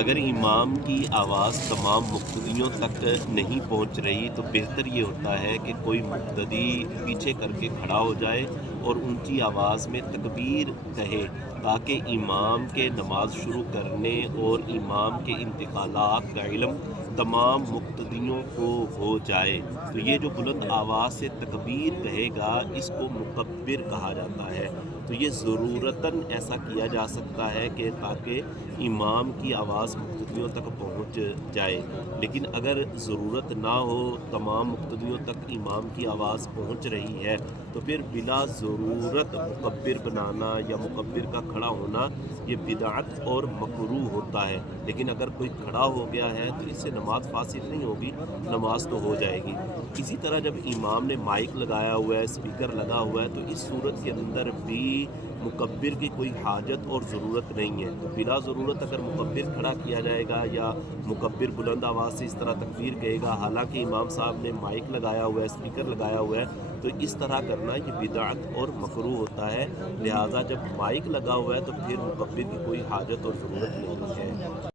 اگر امام کی آواز تمام مقتدیوں تک نہیں پہنچ رہی تو بہتر یہ ہوتا ہے کہ کوئی مقتدی پیچھے کر کے کھڑا ہو جائے اور اونچی آواز میں تکبیر کہے تاکہ امام کے نماز شروع کرنے اور امام کے انتقالات کا علم تمام مقتدیوں کو ہو جائے۔ تو یہ جو بلند آواز سے تکبیر کہے گا اس کو مکبر کہا جاتا ہے۔ تو یہ ضرورتاً ایسا کیا جا سکتا ہے کہ تاکہ امام کی آواز مقتدیوں تک پہنچ جائے، لیکن اگر ضرورت نہ ہو، تمام مقتدیوں تک امام کی آواز پہنچ رہی ہے تو پھر بلا ضرورت مکبر بنانا یا مکبر کا کھڑا ہونا یہ بدعت اور مکروہ ہوتا ہے۔ لیکن اگر کوئی کھڑا ہو گیا ہے تو اس سے نماز فاسد نہیں ہوگی، نماز تو ہو جائے گی۔ اسی طرح جب امام نے مائک لگایا ہوا ہے، اسپیکر لگا ہوا ہے، تو اس صورت کے اندر بھی مکبر کی کوئی حاجت اور ضرورت نہیں ہے۔ تو بلا ضرورت اگر مکبر کھڑا کیا جائے گا یا مکبر بلند آواز سے اس طرح تکبیر کہے گا حالانکہ امام صاحب نے مائک لگایا ہوا ہے، اسپیکر لگایا ہوا ہے، تو اس طرح کرنا یہ بدعت اور مکروہ ہوتا ہے۔ لہٰذا جب مائک لگا ہوا ہے تو پھر مکبر کی کوئی حاجت اور ضرورت نہیں ہے۔